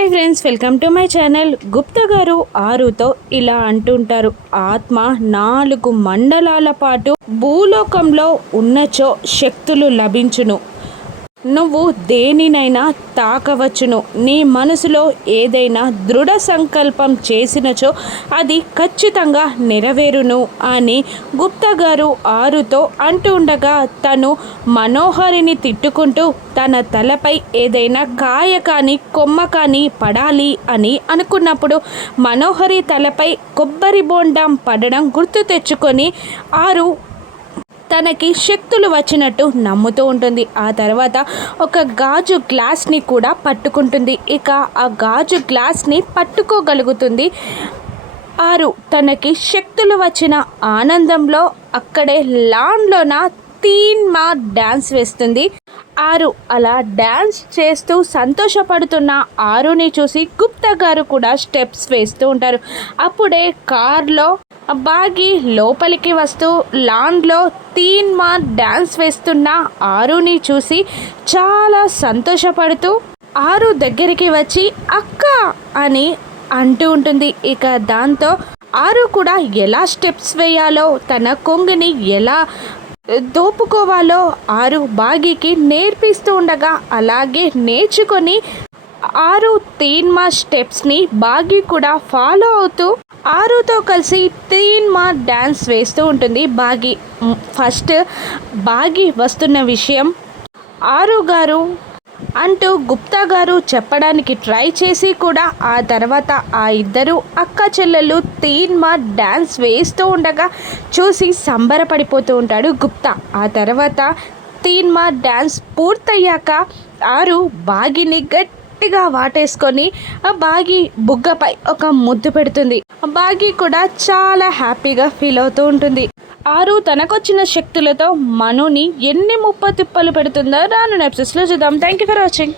Hi friends, welcome to my channel. Gupta గారు ఆరుతో ఇలా అంటుంటారు, ఆత్మ 4 మండలాల పాటు భూలోకంలో ఉన్నచో శక్తులు లభించును. నువ్వు దేనినైనా తాకవచ్చును. నీ మనసులో ఏదైనా దృఢ సంకల్పం చేసినచో అది ఖచ్చితంగా నెరవేరును అని గుప్తా గారు ఆరుతో అంటూ ఉండగా తను మనోహరిని తిట్టుకుంటూ తన తలపై ఏదైనా కాయ కానీ కొమ్మ కానీ పడాలి అని అనుకున్నప్పుడు మనోహరి తలపై కొబ్బరి బోండం పడడం గుర్తు తెచ్చుకొని ఆరు తనకి శక్తులు వచ్చినట్టు నమ్ముతూ ఉంటుంది. ఆ తర్వాత ఒక గాజు గ్లాస్ని కూడా పట్టుకుంటుంది. ఇక ఆ గాజు గ్లాస్ని పట్టుకోగలుగుతుంది. ఆరు తనకి శక్తులు వచ్చిన ఆనందంలో అక్కడే లాన్లోన తీన్మా డ్యాన్స్ వేస్తుంది. ఆరు అలా డ్యాన్స్ చేస్తూ సంతోషపడుతున్న ఆరుని చూసి గుప్తా గారు కూడా స్టెప్స్ వేస్తూ ఉంటారు. అప్పుడే కార్లో బాగి లోపలికి వస్తూ లాన్లో తీన్మా డ్యాన్స్ వేస్తున్న ఆరుని చూసి చాలా సంతోషపడుతూ ఆరు దగ్గరికి వచ్చి అక్క అని అంటూ ఉంటుంది. ఇక దాంతో ఆరు కూడా ఎలా స్టెప్స్ వేయాలో తన కొంగుని ఎలా దోపుకోవాలో ఆరు బాగికి నేర్పిస్తూ ఉండగా అలాగే నేర్చుకొని ఆరు తీన్మా స్టెప్స్ని బాగి కూడా ఫాలో అవుతూ ఆరుతో కలిసి తీన్మా డ్యాన్స్ వేస్తూ ఉంటుంది. బాగి ఫస్ట్ బాగి వస్తున్న విషయం ఆరు గారు అంటూ గుప్తా గారు చెప్పడానికి ట్రై చేసి కూడా ఆ తర్వాత ఆ ఇద్దరు అక్క చెల్లెళ్ళు తీన్మా డ్యాన్స్ వేస్తూ ఉండగా చూసి సంబరపడిపోతూ ఉంటాడు గుప్తా. ఆ తర్వాత తీన్మా డ్యాన్స్ పూర్తయ్యాక ఆరు బాగిని గట్టిగా వాటేసుకొని ఆ బాగి బుగ్గపై ఒక ముద్దు పెడుతుంది. బాగి కూడా చాలా హ్యాపీగా ఫీల్ అవుతూ ఉంటుంది. ఆరు తనకొచ్చిన శక్తులతో మనుని ఎన్ని ముప్ప తిప్పలు పెడుతుందో రాను ఎపిసోడ్స్లో చూద్దాం. Thank you for watching.